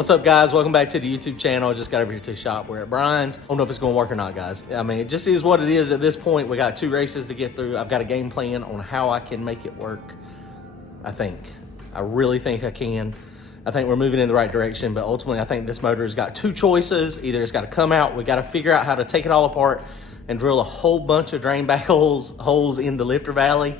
What's up, guys? Welcome back to the YouTube channel. I just got over here to the shop. We're at Brian's. I don't know if it's going to work or not, guys. I mean, it just is what it is at this point. We got 2 races to get through. I've got a game plan on how I can make it work. I really think I can. I think we're moving in the right direction, but ultimately I think this motor has got 2 choices. Either it's got to come out, we got to figure out how to take it all apart and drill a whole bunch of drain back holes in the lifter valley,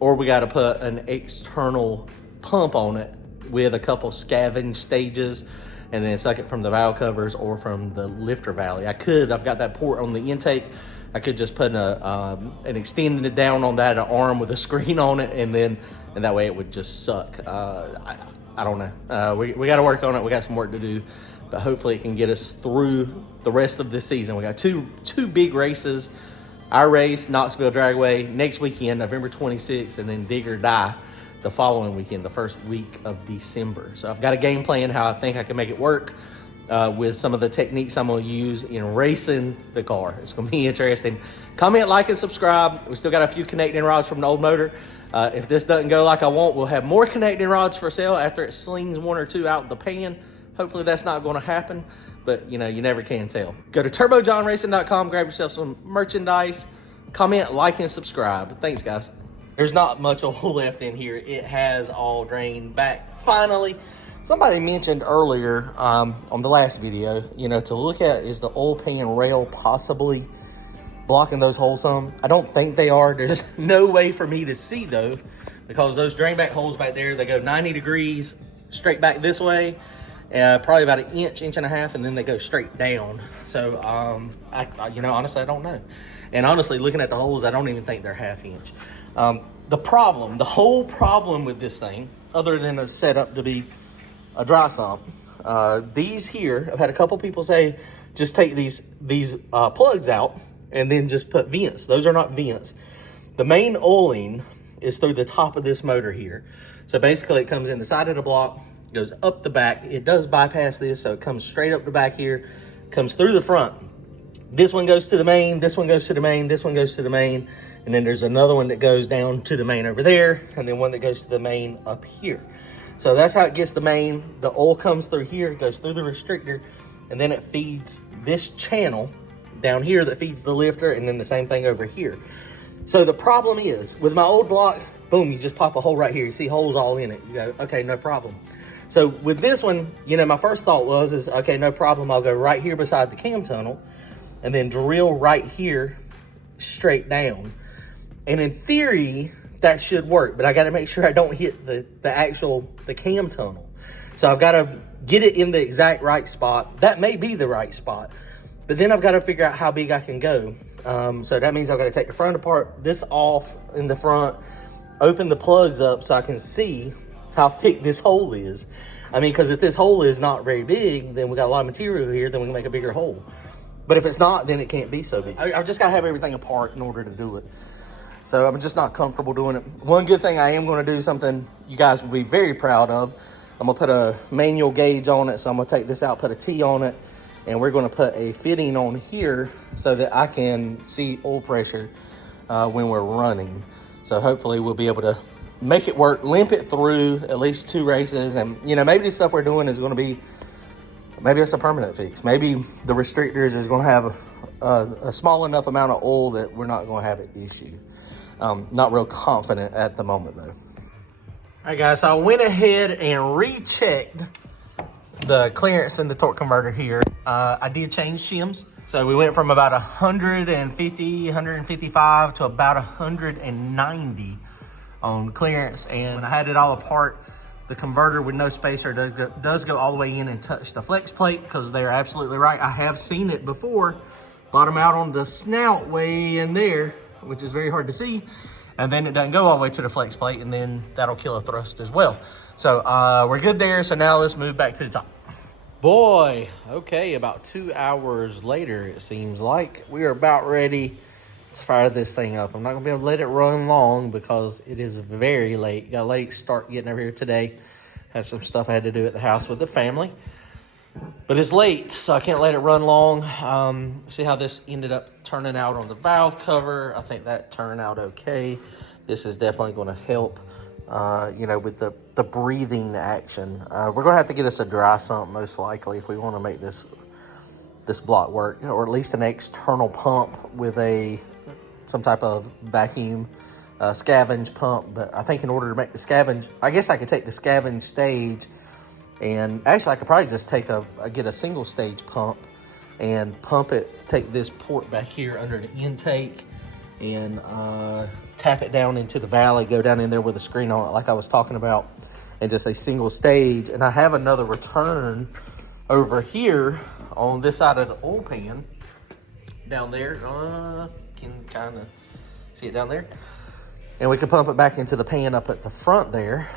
or we got to put an external pump on it with a couple scavenge stages and then suck it from the valve covers or from the lifter valley. I've got that port on the intake. I could just put an extended down on that, an arm with a screen on it, and that way it would just suck. I don't know. We got to work on it. We got some work to do, but hopefully it can get us through the rest of this season. We got two big races. Our race, Knoxville Dragway, next weekend, November 26th, and then Dig or Die the following weekend, the first week of December. So I've got a game plan how I think I can make it work with some of the techniques I'm going to use in racing the car. It's going to be interesting. Comment, like, and subscribe. We still got a few connecting rods from the old motor. If this doesn't go like I want, we'll have more connecting rods for sale after it slings 1 or 2 out the pan. Hopefully that's not going to happen, but you know, you never can tell. Go to turbojohnracing.com, grab yourself some merchandise, comment, like, and subscribe. Thanks, guys. There's not much oil left in here. It has all drained back finally. Somebody mentioned earlier on the last video, you know, to look at, is the oil pan rail possibly blocking those holes some? I don't think they are. There's no way for me to see though, because those drain back holes back there, they go 90 degrees straight back this way, probably about an inch and a half, and then they go straight down. So you know, honestly, I don't know. And honestly, looking at the holes, I don't even think they're ½ inch. The whole problem with this thing, other than it's set up to be a dry sump, these here, I've had a couple people say, just take these plugs out and then just put vents. Those are not vents. The main oiling is through the top of this motor here. So basically it comes in the side of the block, goes up the back. It does bypass this, so it comes straight up the back here, comes through the front. This one goes to the main, this one goes to the main, this one goes to the main, and then there's another one that goes down to the main over there, and then one that goes to the main up here. So that's how it gets the main. The oil comes through here, goes through the restrictor, and then it feeds this channel down here that feeds the lifter, and then the same thing over here. So the problem is, with my old block, boom, you just pop a hole right here. You see holes all in it. You go, okay, no problem. So with this one, you know, my first thought was, okay, no problem. I'll go right here beside the cam tunnel and then drill right here straight down. And in theory, that should work, but I got to make sure I don't hit the cam tunnel. So I've got to get it in the exact right spot. That may be the right spot, but then I've got to figure out how big I can go. So that means I've got to take the front apart, this off in the front, open the plugs up so I can see how thick this hole is. I mean, because if this hole is not very big, then we got a lot of material here, then we can make a bigger hole. But if it's not, then it can't be so big. I've just got to have everything apart in order to do it. So I'm just not comfortable doing it. One good thing, I am going to do something you guys will be very proud of. I'm going to put a manual gauge on it. So I'm going to take this out, put a T on it, and we're going to put a fitting on here so that I can see oil pressure when we're running. So hopefully we'll be able to make it work, limp it through at least 2 races. And, you know, maybe the stuff we're doing is going to be, maybe it's a permanent fix. Maybe the restrictors is going to have a small enough amount of oil that we're not going to have an issue. Not real confident at the moment though. All right, guys, so I went ahead and rechecked the clearance in the torque converter here. I did change shims. So we went from about 150, 155 to about 190 on clearance. And when I had it all apart, the converter with no spacer does go all the way in and touch the flex plate, because they're absolutely right. I have seen it before. Bottom out on the snout way in there, which is very hard to see, and then it doesn't go all the way to the flex plate, and then that'll kill a thrust as well. So we're good there. So now let's move back to the top. Boy, okay, about 2 hours later, it seems like we are about ready to fire this thing up. I'm not gonna be able to let it run long because it is very late. Got a late start getting over here today. Had some stuff I had to do at the house with the family. But it's late, so I can't let it run long. See how this ended up turning out on the valve cover. I think that turned out okay. This is definitely going to help with the breathing action. We're going to have to get us a dry sump most likely if we want to make this block work, or at least an external pump with some type of vacuum scavenge pump. But I think in order to make the scavenge, I guess I could take the scavenge stage, and actually I could probably just get a single stage pump and pump it, take this port back here under the intake and tap it down into the valley, go down in there with a screen on it like I was talking about, and just a single stage. And I have another return over here on this side of the oil pan down there. Can kind of see it down there. And we could pump it back into the pan up at the front there.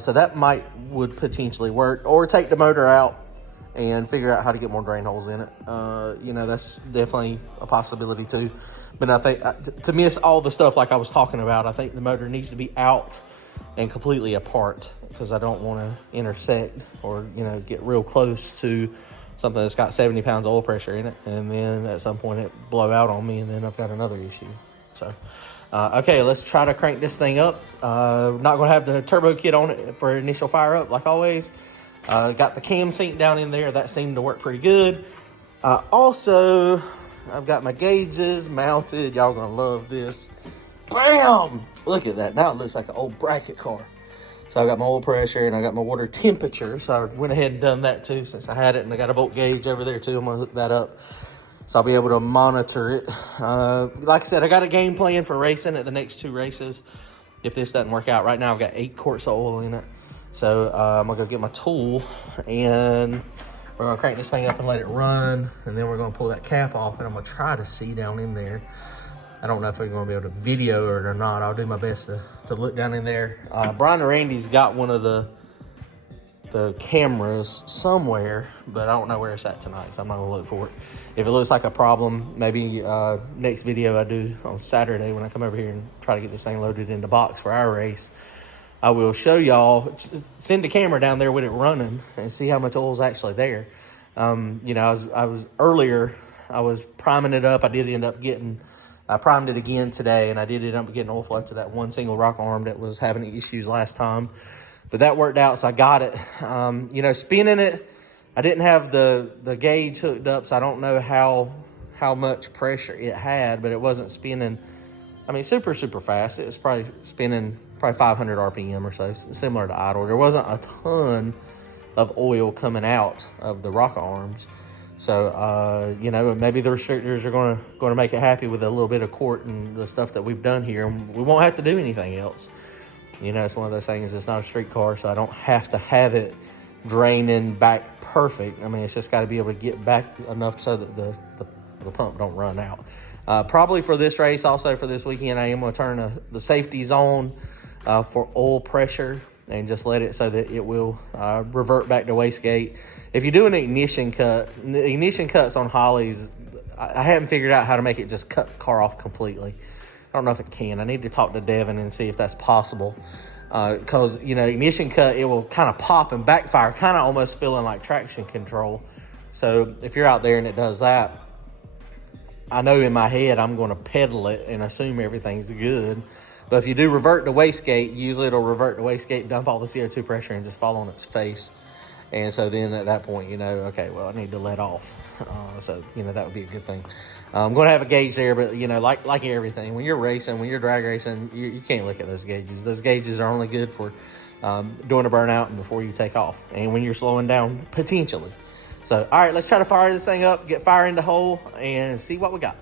So that would potentially work. Or take the motor out and figure out how to get more drain holes in it. That's definitely a possibility too. But I think to miss all the stuff like I was talking about, I think the motor needs to be out and completely apart, because I don't want to intersect or, get real close to something that's got 70 pounds of oil pressure in it. And then at some point it blow out on me, and then I've got another issue. So, okay, let's try to crank this thing up. Not going to have the turbo kit on it for initial fire up like always. Got the cam sync down in there. That seemed to work pretty good. Also, I've got my gauges mounted. Y'all gonna love this. Bam! Look at that. Now it looks like an old bracket car. So I got my oil pressure and I got my water temperature. So I went ahead and done that too since I had it. And I got a volt gauge over there too. I'm gonna hook that up, so I'll be able to monitor it. Like I said, I got a game plan for racing at the next 2 races if this doesn't work out. Right now I've got 8 quarts of oil in it. So I'm gonna go get my tool, and we're gonna crank this thing up and let it run, and then we're gonna pull that cap off, and I'm gonna try to see down in there. I don't know if we're gonna be able to video it or not. I'll do my best to look down in there. Brian and Randy's got one of the cameras somewhere, but I don't know where it's at tonight, so I'm not gonna look for it. If it looks like a problem, maybe next video I do on Saturday when I come over here and try to get this thing loaded in the box for our race, I will show y'all, send the camera down there with it running and see how much oil is actually there. I was earlier, I was priming it up. I primed it again today, and I did end up getting oil flow to that one single rock arm that was having issues last time. But that worked out, so I got it. Spinning it, I didn't have the gauge hooked up, so I don't know how much pressure it had, but it wasn't spinning, super, super fast. It was probably spinning 500 RPM or so, similar to idle. There wasn't a ton of oil coming out of the rocker arms. So, maybe the restrictors are going to make it happy with a little bit of quart and the stuff that we've done here. And we won't have to do anything else. It's one of those things, it's not a street car, so I don't have to have it draining back perfect. It's just got to be able to get back enough so that the pump don't run out. Probably for this race, also for this weekend, I am going to turn the safeties on for oil pressure and just let it so that it will revert back to wastegate. If you do an ignition cut, the ignition cuts on Hollies, I haven't figured out how to make it just cut the car off completely. I don't know if it can. I need to talk to Devin and see if that's possible. Because, ignition cut, it will kind of pop and backfire, kind of almost feeling like traction control. So if you're out there and it does that, I know in my head I'm going to pedal it and assume everything's good. But if you do revert to wastegate, usually it'll revert to wastegate, dump all the CO2 pressure, and just fall on its face. And so then at that point, okay, well, I need to let off. So, that would be a good thing. I'm going to have a gauge there, but, like everything, when you're racing, when you're drag racing, you can't look at those gauges. Those gauges are only good for doing a burnout and before you take off. And when you're slowing down, potentially. So, all right, let's try to fire this thing up, get fire in the hole, and see what we got.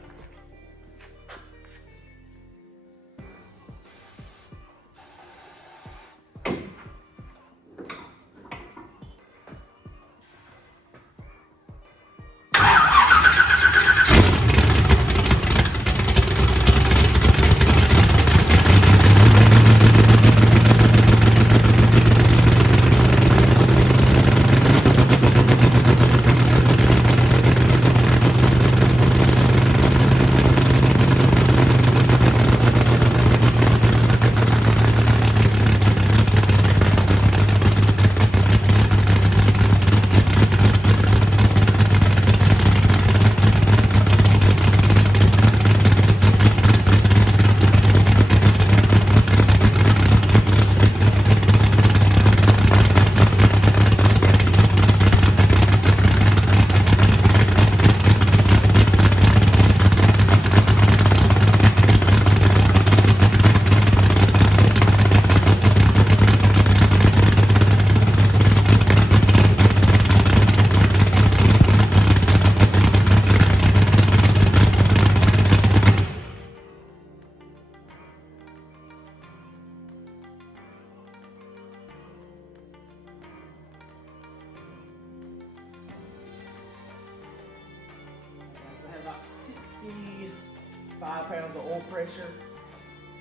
25 pounds of oil pressure,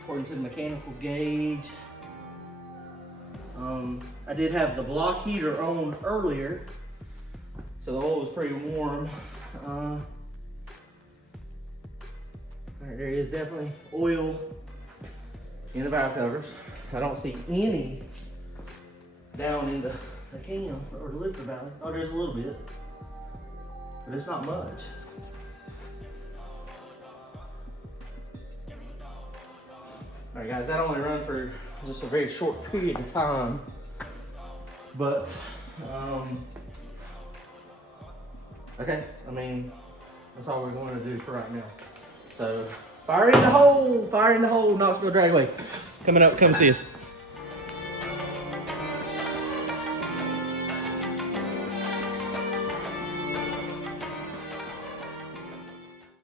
according to the mechanical gauge. I did have the block heater on earlier, so the oil was pretty warm. There is definitely oil in the valve covers. I don't see any down in the cam or the lifter valve. Oh, there's a little bit, but it's not much. All right, guys, that only run for just a very short period of time, but okay, I mean, that's all we're going to do for right now. So, fire in the hole, Knoxville Dragway. Coming up, come see us.